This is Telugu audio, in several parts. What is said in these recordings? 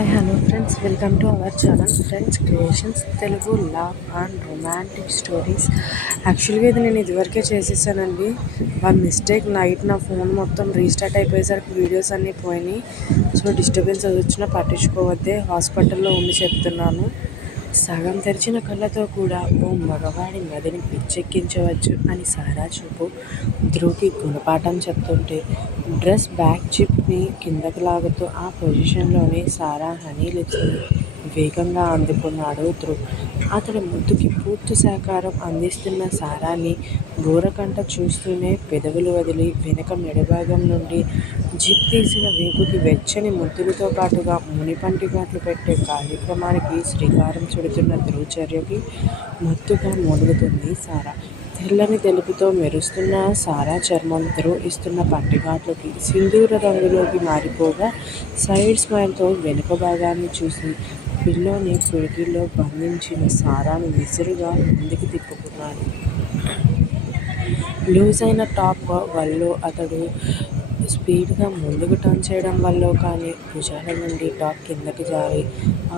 Hi hello friends welcome to our channel friends creations Telugu love and romantic stories యాక్చువల్గా ఇది నేను ఇదివరకే చేసేసానండి. వన్ మిస్టేక్ నైట్ నా ఫోన్ మొత్తం రీస్టార్ట్ అయిపోయేసరికి వీడియోస్ అన్నీ పోయినాయి. సో డిస్టర్బెన్స్ అది వచ్చినా పట్టించుకోవద్దే. హాస్పిటల్లో ఉండి చెప్తున్నాను. సగం తెరిచిన కళ్ళతో కూడా ఓ మగవాడి మదిని పిచ్చెక్కించవచ్చు అని సారా చూపు ధ్రువ్కి గుణపాఠం చెప్తుంటే డ్రెస్ బ్యాక్ చిప్ని కిందకు లాగుతూ ఆ పొజిషన్లోనే సారా హనీ లిప్స్ని వేగంగా అందుకున్నాడు ధ్రువ్. అతడి ముద్దుకి పూర్తి సహకారం అందిస్తున్న సారాని బూరకంట చూస్తూనే పెదవులు వదిలి వెనక మెడభాగం నుండి జిప్ తీసిన వీపుకి వెచ్చని ముద్దులతో పాటుగా మునిపంటి గాట్లు పెట్టే కార్యక్రమానికి శ్రీకారం చుడుతున్న ధ్రువచర్యకి మత్తుగా మొదలుతుంది సారా. తెల్లని తెలుపుతో మెరుస్తున్న సారా చర్మం ధ్రువ్ ఇస్తున్న పంటిఘాట్లకి సింధూర రంగులోకి మారిపోగా సైడ్ స్మైల్తో వెనుక భాగాన్ని చూసి పిల్లోని పిడికిల్లో బంధించిన సారాను విసురుగా ముందుకు తిప్పుకున్నాడు. లూజ్ అయిన టాప్ వల్ల అతడు స్పీడ్గా ముందుకు టర్న్ చేయడం వల్ల కానీ భుజాల నుండి టాప్ కిందకి జారి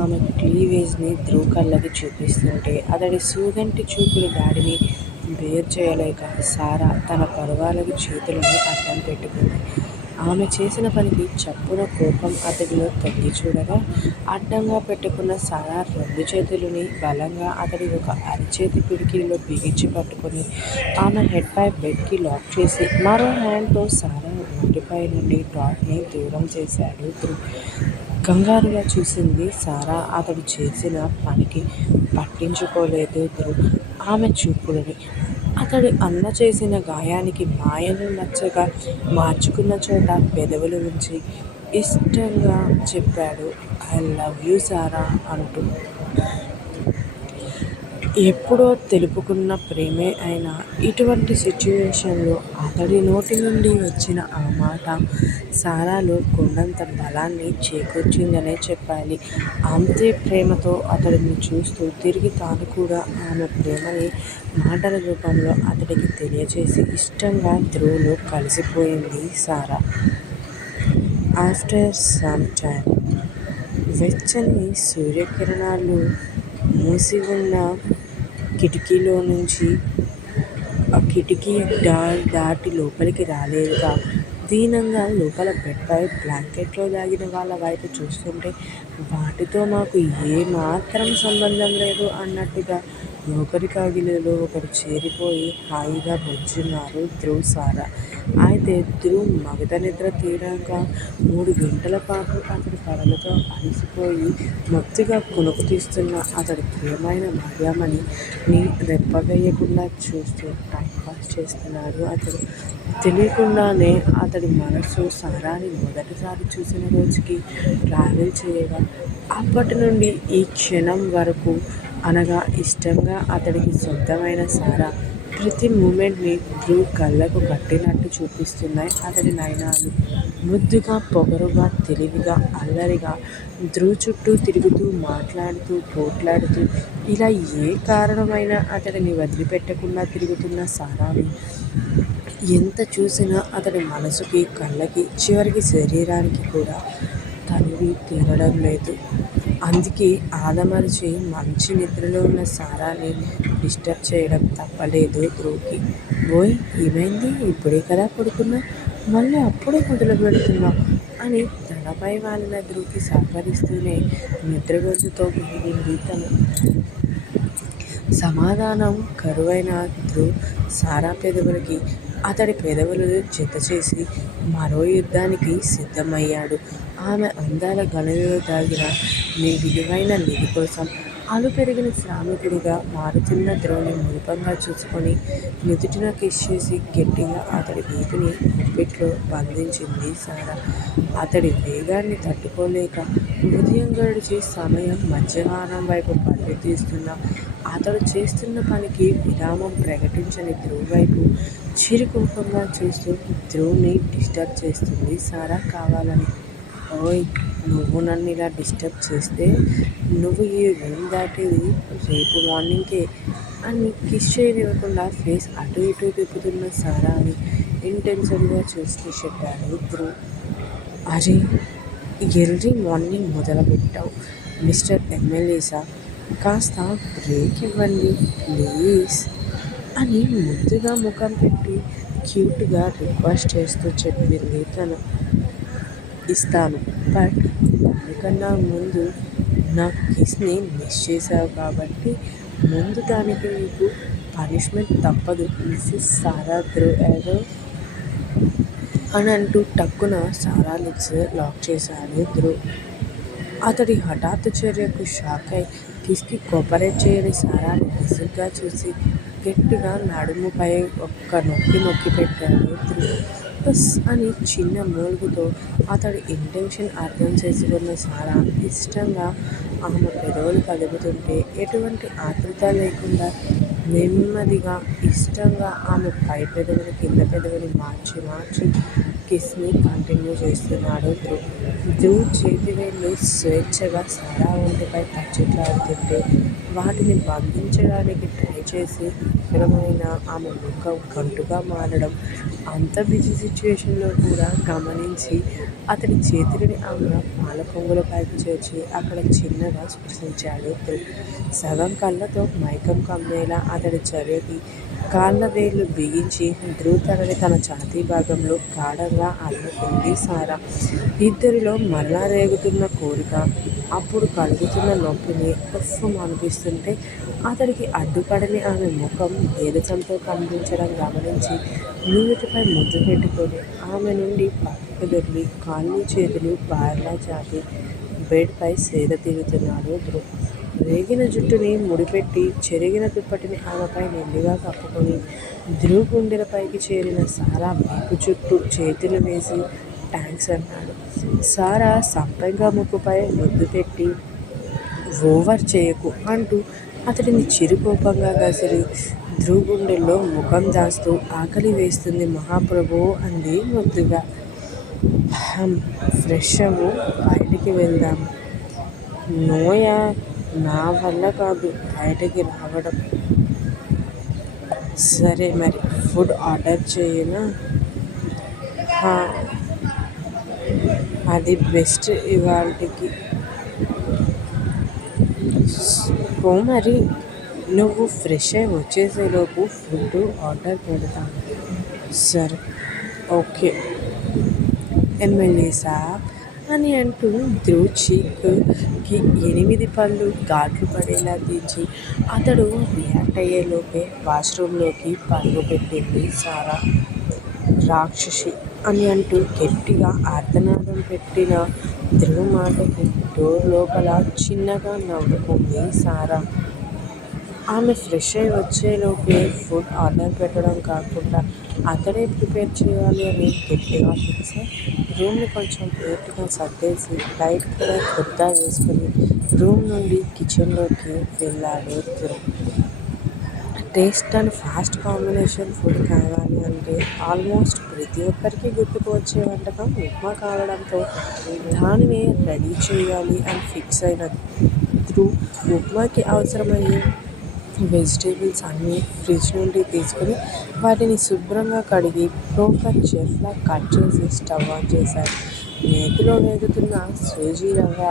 ఆమె క్లీవేజ్ని ధ్రువ కళ్ళకి చూపిస్తుంటే అతడి సూదంటి చూపుల దాడిని బేర్ చేయలేక సారా తన పరువాలకు చేతులను అడ్డం పెట్టుకుంది. ఆమె చేసిన పనికి చప్పున కోపం అతడిలో తగ్గి చూడగా అడ్డంగా పెట్టుకున్న సారా రెండు చేతులని బలంగా అతడి ఒక అరిచేతి పిడికిలో బిగించి పట్టుకొని ఆమె హెడ్పై బెడ్కి లాక్ చేసి మరో హ్యాండ్తో సారా ఒంటిపై నుండి టాప్ని దూరం చేశాడు. కంగారుగా చూసింది సారా అతడు చేసిన పనికి పట్టించుకోలేదు ఆమె చూపులని అతడు అన్న చేసిన గాయానికి మాయను నచ్చక మార్చుకున్న చోట పెదవులు ఉంచి ఇష్టంగా చెప్పాడు ఐ లవ్ యూ సారా అంటూ. ఎప్పుడో తెలుపుకున్న ప్రేమే అయినా ఇటువంటి సిచ్యువేషన్లో అతడి నోటి నుండి వచ్చిన ఆ మాట సారాలో కొండంత బలాన్ని చేకూర్చిందనే చెప్పాలి. అంతే ప్రేమతో అతడిని చూస్తూ తిరిగి తాను కూడా ఆమె ప్రేమని మాటల రూపంలో అతడికి తెలియజేసి ఇష్టంగా ధ్రువులో కలిసిపోయింది సారా. ఆఫ్టర్ సమ్ టైం వెచ్చని సూర్యకిరణాలు మూసి ఉన్న కిటికీలో నుంచి ఆ కిటికీ డాల్ దాటి లోపలికి రాలేదుగా. దీనంగా లోపల బెడ్పై బ్లాంకెట్లో దాగిన వాళ్ళ వైపు చూస్తుంటే వాటితో మాకు ఏమాత్రం సంబంధం లేదు అన్నట్టుగా ఒకరి కాగిలిలో ఒకరు చేరిపోయి హాయిగా బొజ్జున్నారు ధ్రువ్ సారా అయితే ధ్రువ్ మగత నిద్ర తీరాక మూడు గంటల పాటు అతడి కళలతో అలసిపోయి మత్తుగా కునుకు తీస్తున్న అతడి ప్రియమైన భార్యామణి నీ రెప్పవేయకుండా చూస్తూ టైంపాస్ చేస్తున్నాడు అతడు. తెలియకుండానే అతడి మనసు సారాని మొదటిసారి చూసిన రోజుకి ట్రావెల్ చేయగా అప్పటి నుండి ఈ క్షణం వరకు అనగా ఇష్టంగా అతడికి సొంతమైన సారా. ప్రతి మూమెంట్ని ధ్రువ్ కళ్ళకు కట్టినట్టు చూపిస్తున్నాయి అతడి నయనాలు. ముద్దుగా పొగరుగా తెలివిగా అల్లరిగా ధ్రువ్ చుట్టూ తిరుగుతూ మాట్లాడుతూ పోట్లాడుతూ ఇలా ఏ కారణమైనా అతడిని వదిలిపెట్టకుండా తిరుగుతున్న సారాని. ఎంత చూసినా అతడి మనసుకి కళ్ళకి చివరికి శరీరానికి కూడా తనివి తీరడం లేదు. అందుకే ఆదమరిచి మంచి నిద్రలో ఉన్న సారాని డిస్టర్బ్ చేయడం తప్పలేదు ధ్రువ్కి ఓయ్ ఏమైంది? ఇప్పుడే కదా పడుకున్నా. మళ్ళీ అప్పుడే మొదలు పెడుతున్నావు అని తనపై వాళ్ళ ధ్రువ్కి సహకరిస్తూనే నిద్ర గొంతుతో వినిగింది తను. సమాధానం కరువైన ధ్రువ్ సారా పెదవులకి అతడి పెదవులు జతచేసి మరో యుద్ధానికి సిద్ధమయ్యాడు. ఆమె అందాల గనులలో దాగిన నీ విలువైన నిధి కోసం అలు పెరిగిన శ్రామికుడిగా మారుతున్న ద్రోణి మురిపంగా చూసుకొని నుదుటిన కిస్ చేసి గట్టిగా అతడి వీపుని గుప్పిట్లో బంధించింది సారా. అతడి వేగాన్ని తట్టుకోలేక ఉదయం గడిచి సమయం మధ్యాహ్నం వైపు పళ్ళు తీస్తున్న అతడు చేస్తున్న పనికి విరామం ప్రకటించని ధ్రువ్ వైపు చిరుకోపంగా చూస్తూ ధ్రువ్ని డిస్టర్బ్ చేస్తుంది సారా కావాలని. ఓయ్ నువ్వు నన్ను ఇలా డిస్టర్బ్ చేస్తే నువ్వు ఈ రూమ్ దాటేది రేపు మార్నింగ్కే అని కిస్ చేయనివ్వకుండా ఫేస్ అటు ఇటు తిప్పుతున్న సారాని ఇంటెన్సివ్గా చూస్తూ చెప్పాడు ఇప్పుడు అరే ఎర్లీ మార్నింగ్ మొదలుపెట్టావు మిస్టర్ ఎమ్మెల్యే కాస్త బ్రేక్ ఇవ్వండి ప్లీజ్ అని ముద్దుగా ముఖం పెట్టి క్యూట్గా రిక్వెస్ట్ చేస్తూ చెప్పింది తను. ఇస్తాను. బట్ దానికన్నా ముందు నా కిస్ని మిస్ చేశావు కాబట్టి ముందు దానికి నీకు పనిష్మెంట్ తప్పదు మిస్సెస్ సారా త్రూ ఏదో అని అంటూ టక్కున సారా లిప్స్ లాక్ చేశాడు ధ్రువ్ అతడి హఠాత్తు చర్యకు షాక్ అయి కిస్కి కోపరేట్ చేయని సారాన్ని విసుగ్గా చూసి గట్టిగా నడుముపై ఒక్క నొక్కి నొక్కి పెట్టాడు ధ్రువ్ బస్ అని చిన్న మూలుగుతో అతడి ఇంటెన్షన్ అర్థం చేసుకున్న సారా ఇష్టంగా ఆమె పెదవులు కలుపుతుంటే ఎటువంటి ఆతృత లేకుండా నెమ్మదిగా ఇష్టంగా ఆమె పై పెదవిని కింద పెదవిని మార్చి మార్చి కిస్ని కంటిన్యూ చేస్తున్నాడు ధ్రువ్. ధ్రువ్ చేతి వేళ్ళు స్వేచ్ఛగా సారా ఒంటిపై తచ్చిట్లాడుతుంటే వాటిని బంధించడానికి ట్రై చేసి విఫలమైన ఆమె ముఖం గంటుగా మారడం అంత బిజీ సిచ్యువేషన్లో కూడా గమనించి అతడి చేతులని ఆమె పాల పొంగులపైకి చేర్చి అక్కడ చిన్నగా స్పృశించాడు. సగం కళ్ళతో మైకం కమ్మేలా అతడి చర్యకి కాళ్ళ వేళ్ళు బిగించి ధ్రువ్ తనని తన ఛాతీ భాగంలో గాఢంగా అల్లుకుంది సారా. ఇద్దరిలో మరలా రేగుతున్న కోరిక అప్పుడు కలుగుతున్న నొప్పిని ఉఫ్ఫం అనిపిస్తుంటే అతడికి అడ్డుపడని ఆమె ముఖం నీరసంతో కనిపించడం గమనించి నుదుటిపై ముద్దు పెట్టుకొని ఆమె నుండి పక్కకు దొరికి కాళ్ళు చేతులు బార్లా చాపి బెడ్పై సేద తీరుతున్నాడు ధ్రువ్. రేగిన జుట్టుని ముడిపెట్టి చెరిగిన దుప్పటిని ఆమెపై నిండుగా కప్పుకొని ధ్రువ్ గుండెలపైకి చేరిన సారా వీపు చుట్టూ చేతులు వేసి థ్యాంక్స్ అన్నాడు. సారా సంపంగా ముక్కుపై ముద్దు పెట్టి ఓవర్ చేయకు అంటూ అతడిని చిరుకోపంగా కసిరి. ధ్రువగుండెల్లో ముఖం దాస్తూ ఆకలి వేస్తుంది మహాప్రభు అంది ముద్దుగా. హమ్ ఫ్రెష్ అవ్వు బయటికి వెళ్దాం. నోయా నా వల్ల కాదు బయటికి రావడం. సరే మరి ఫుడ్ ఆర్డర్ చేయనా? అది బెస్ట్ ఇవాళకి ఓ మరి నువ్వు ఫ్రెష్ అయి వచ్చేసేలోపు ఫుడ్ ఆర్డర్ పెడతాను సరే ఓకే. ఎమ్మెల్యే సాబ్ అని అంటూ ధ్రువ్ చీక్కి ఎనిమిది పళ్ళు ఘాట్లు పడేలా దించి అతడు రియాక్ట్ అయ్యేలోపే వాష్రూమ్లోకి పరుగు పెట్టింది సారా. రాక్షసి అని అంటూ గట్టిగా ఆర్తనాదం పెట్టిన ధ్రువ్ మాటకి డోర్ లోపల చిన్నగా నవ్వుకుంది సారా. ఆమె ఫ్రెష్ అయి వచ్చేలోపే ఫుడ్ ఆర్డర్ పెట్టడం కాకుండా అతడే ప్రిపేర్ చేయాలి అని గట్టిగా ఫిక్స్ రూమ్ని కొంచెం నీట్గా సర్దేసి లైట్ కూడా కొద్దా వేసుకుని రూమ్ నుండి కిచెన్లోకి వెళ్ళాడు Dhruv. Taste and fast combination food కావాలి అంటే ఆల్మోస్ట్ ప్రతి ఒక్కరికి గుర్తుకు వచ్చే వంటకం ఉప్మా కావడంతో దానిని రెడీ చేయాలి అని ఫిక్స్ అయిన త్రూ ఉప్మాకి అవసరమయ్యే వెజిటేబుల్స్ అన్నీ ఫ్రిడ్జ్ నుండి తీసుకుని వాటిని శుభ్రంగా కడిగి ప్రోపర్ చెఫ్లా కట్ చేసి స్టవ్ ఆన్ చేశాను నేతిలో వేగుతున్న సూజీ రవ్వ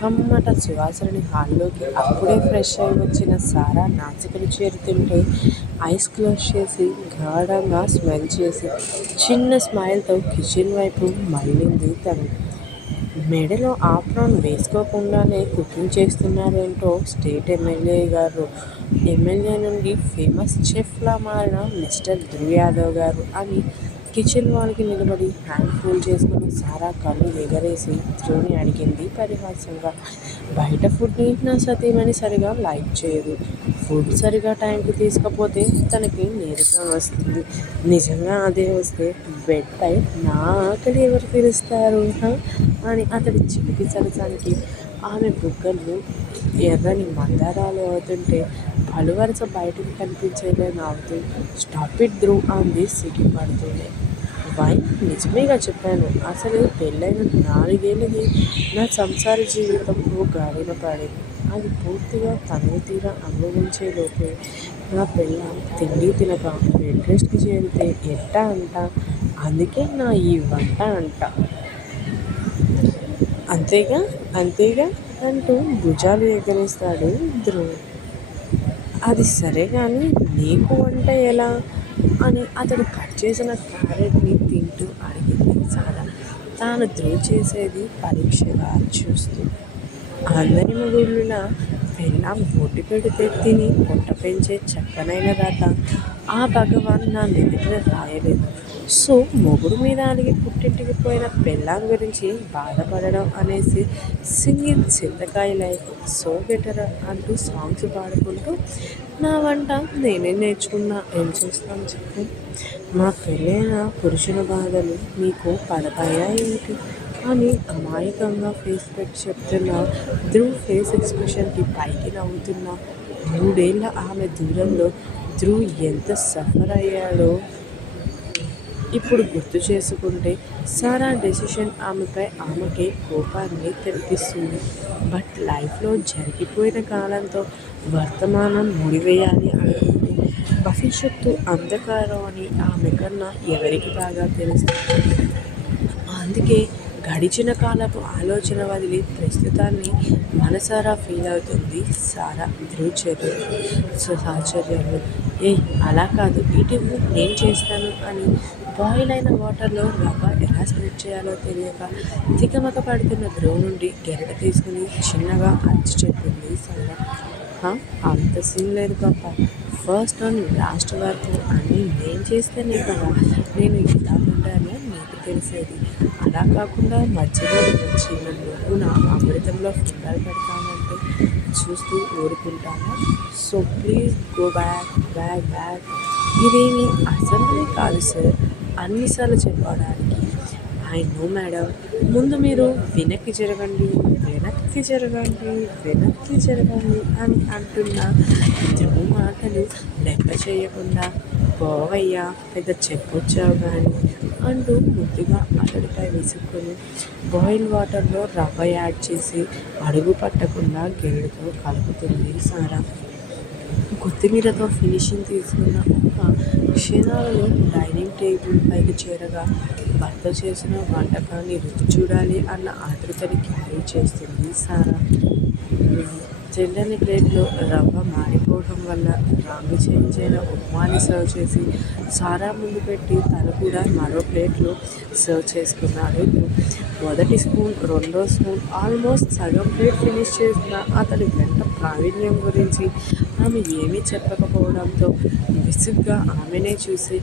కమ్మట సువాసనని హాల్లోకి అప్పుడే ఫ్రెష్ అయి వచ్చిన సారా నాసికలు చేరుతుంటే ఐస్ క్లోజ్ చేసి గాఢంగా స్మెల్ చేసి చిన్న స్మైల్తో కిచెన్ వైపు మళ్ళింది తను. మెడలో ఆప్రాన్ వేసుకోకుండానే కుకింగ్ చేస్తున్నారేంటో స్టేట్ ఎమ్మెల్యే గారు. ఎమ్మెల్యే నుండి ఫేమస్ చెఫ్లా మారిన మిస్టర్ ధ్రువ్ యాదవ్ గారు అని కిచెన్ వాల్కి నిలబడి హ్యాండ్ ఫోల్డ్ చేసుకుని సారా కళ్ళు ఎగరేసి ధ్రువ్ని అడిగింది పరిహాసంగా బయట ఫుడ్ని నా సతీమణి సరిగా లైక్ చేయదు. ఫుడ్ సరిగా టైంకి తీసుకపోతే తనకి నీరసం వస్తుంది. నిజంగా అదే వస్తే బెడ్ అయి నా ఆకలి ఎవరు పిలుస్తారు అని అతడి చిలిపి సరసానికి ఆమె బుగ్గలు ఎర్రని మందారాలు అవుతుంటే అలువరస బయటకు కనిపించేలా నవ్వుతూ స్టాప్ ఇట్ ధ్రువ్ అంది సిగ్గుపడుతూనే వై? నిజమేగా చెప్పాను. అసలు పెళ్ళైన నాలుగేళ్ళది నా సంసార జీవితంలో గాడిన పడింది అది పూర్తిగా తను తీర అనుభవించేలోపే నా పిల్ల తిండి తినక బెడ్ రెస్ట్కి చేరితే ఎట్టా అంట? అందుకే నా ఈ వంట అంట. అంతేగా? అంతేగా? అంటూ భుజాలు ఎగరేస్తాడు ధ్రువ్. అది సరే కానీ నీకు వంట ఎలా? అని అతడు కట్ చేసిన క్యారెట్ని తింటూ అడిగింది సారా. తాను ధ్రువ్ చేసేది పరీక్షగా చూస్తూ. అందరి మొగుళ్ళులా పెళ్ళాం బొడ్డు పెడితే తిని పొట్ట పెంచే చక్కనైన దాత. ఆ భగవాన్ నా నెదుటిన రాయలేదు. సో మొగుడు మీద అలిగి పుట్టింటికి పోయిన పెళ్ళాం గురించి బాధపడడం అనేసి సింగింగ్ చింతకాయ లైఫ్ సో బెటర్ అంటూ సాంగ్స్ పాడుకుంటూ నా వంట నేనే నేర్చుకున్నా ఏం చేస్తాను చెప్పు. మా పెళ్ళైన పురుషుల బాధలు మీకు పడతాయా ఏమిటి అని అమాయకంగా ఫేస్ పెట్టి చెప్తున్న ధ్రువ్ ఫేస్ ఎక్స్ప్రెషన్కి పైకి నవ్వుతున్న మూడేళ్ళ ఆమె దూరంలో ధ్రువ్ ఎంత సఫర్ అయ్యాడో ఇప్పుడు గుర్తు చేసుకుంటే సారా డెసిషన్ ఆమెపై ఆమెకే కోపాన్ని తెప్పిస్తుంది. బట్ లైఫ్లో జరిగిపోయిన కాలంతో వర్తమానం ముడివేయాలి అనుకుంది. భవిష్యత్తు అంధకారం అని ఆమె కన్నా ఎవరికి బాగా తెలుస్తుంది అందుకే గడిచిన కాలపు ఆలోచన వదిలి ప్రస్తుతాన్ని మనసారా ఫీల్ అవుతుంది సారా ధృవచర్య సాహచర్యాలు ఏ అలా కాదు ఇటు నేను చేస్తాను అని బాయిల్ అయిన వాటర్లో రవ్వ ఎలా స్ప్రెడ్ చేయాలో తెలియక తికమక పడుతున్న ద్రో నుండి గెరట తీసుకుని చిన్నగా అచ్చి చెప్పింది సారా అంత సీన్ లేదు పాప. ఫస్ట్ అండ్ లాస్ట్ వరకు అన్నీ నేను చేస్తేనే కదా. నేను ఇలా ఉండాలో నీకు తెలిసేది. అలా కాకుండా మధ్యలో వచ్చి నన్ను నా అమృతంలో ఫుండాలు పెడతానంటే చూస్తూ ఊరుకుంటాను. So please go back back back. ఇదేమి అసెంబ్లీ కాదు సార్. అన్నిసార్లు చెప్పడానికి ఐ నో మేడం ముందు మీరు వెనక్కి జరగండి వెనక్కి జరగండి వెనక్కి జరగండి అని అంటున్న తెలుగు మాటలు లెక్క చేయకుండా పోవయ్యా పెద్ద చెప్పొచ్చావు కానీ అంటూ ముద్దుగా అతడిపై విసుక్కొని బాయిల్ వాటర్లో రవ్వ యాడ్ చేసి అడుగు పట్టకుండా గేడుతో కలుపుతుంది సారా. కొత్తిమీరతో ఫినిషింగ్ తీసుకున్న క్షీణాలను డైనింగ్ టేబుల్ పైకి చేరగా భర్త చేసిన వంటకాన్ని రుచి చూడాలి అన్న ఆతృతని క్యారీ చేస్తుంది సారా. చెల్లని ప్లేట్లో రవ్వ మాడిపోవడం వల్ల రంగు చేంజ్ అయిన ఉప్మాని సర్వ్ చేసి సారా ముందు పెట్టి తను కూడా మరో ప్లేట్లో సర్వ్ చేసుకున్నాడు. మొదటి స్పూన్ రెండో స్పూన్ ఆల్మోస్ట్ సగం ప్లేట్ ఫినిష్ చేసిన అతని వెంట ప్రావీణ్యం గురించి ఆమె ఏమీ చెప్పకపోవడంతో విసుగ్గా ఆమెనే చూసి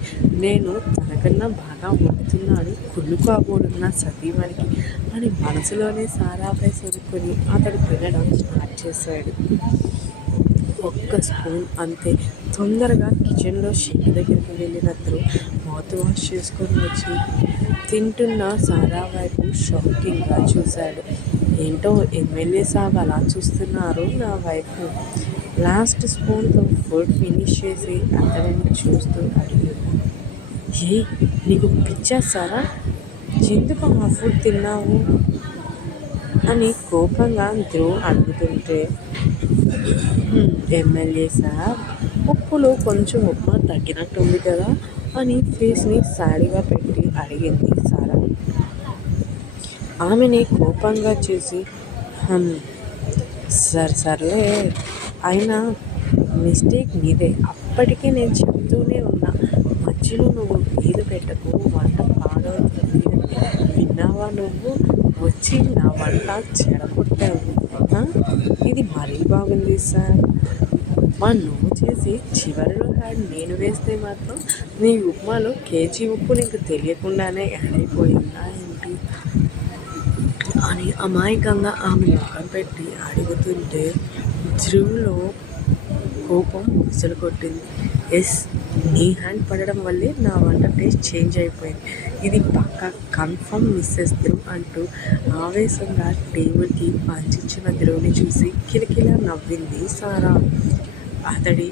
నేను తనకన్నా బాగా వండుతున్నాను కుళ్ళు కాబోడున్న సతీమణికి అని మనసులోనే సారాపై సరుకొని అతడు తినడం స్టార్ట్ చేశాడు. ఒక్క స్పూన్ అంతే. తొందరగా కిచెన్లో షింక్ దగ్గరికి వెళ్ళినప్పుడు మౌత్ వాష్ చేసుకొని వచ్చి తింటున్న సారా వైపు షాకింగ్గా చూశాడు. ఏంటో ఎమ్మెల్యే సాబ్ అలా చూస్తున్నారు నా వైపు. లాస్ట్ స్పూన్తో ఫుడ్ ఫినిష్ చేసి అతడిని చూస్తూ అడిగాడు. ఏ నీకు పిచ్చేస్తారా? ఎందుకు ఆ ఫుడ్ తిన్నావు? అని కోపంగా ధ్రువ్ అడుగుతుంటే ఎమ్మెల్యే సార్ ఉప్పులో కొంచెం ఉప్మా తగ్గినట్టుంది కదా అని ఫేస్ని సాడిగా పెట్టి అడిగింది సారా. ఆమెని కోపంగా చూసి సార్ సర్లే అయినా మిస్టేక్ నీదే. అప్పటికే నేను చెప్తూనే ఉన్నా మధ్యలో నువ్వు నీళ్ళు పెట్టకు వంట పాడవుతుంది విన్నావా నువ్వు? వచ్చి నా వంట చెడగొట్టావు. ఇది మరీ బాగుంది సార్. మా నువ్వు చేసి చివరిలో హ్యాడ్ నేను వేస్తే మాత్రం నీ ఉప్మాలో కేజీ ఉప్పు నీకు తెలియకుండానే యాడ్ అయిపోయిందా. అని అమాయకంగా ఆమె ముఖం పెట్టి అడుగుతుంటే ధ్రువులో కోపం ముసలు కొట్టింది ఎస్ నీ హ్యాండ్ పడడం వల్లే నా వంట టేస్ట్ చేంజ్ అయిపోయింది. ఇది పక్క కన్ఫర్మ్ మిస్సెస్ ధ్రువ్ అంటూ ఆవేశంగా టేబుల్కి పంచించిన ధ్రువుని చూసి కిలకిలా నవ్వింది సారా. అతడి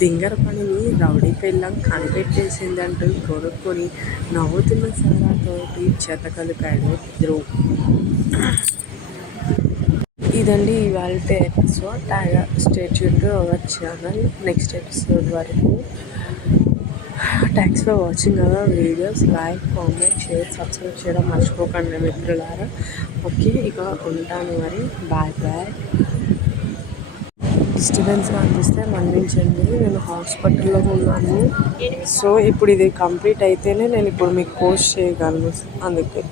సింగర్ పనిని రౌడీ పిల్లం కనిపెట్టేసిందంటూ కొనుక్కొని నవ్వుతున్న సారాతోటి చెత కలిపాడు ధ్రువ్. ఇదండి ఇవాళ episode. Tiger statute our channel next episode వరకు thanks for watching our videos like comment share subscribe చేయడం మర్చిపోకండి మిత్రులారా. ఓకే ఇక ఉంటాను మరి. బాయ్ బాయ్ డిస్టర్బెన్స్ అనిపిస్తే మన్నించండి. నేను హాస్పిటల్లో ఉన్నాను. సో ఇప్పుడు ఇది కంప్లీట్ అయితేనే నేను ఇప్పుడు మీకు పోస్ట్ చేయగలను. అందుకే.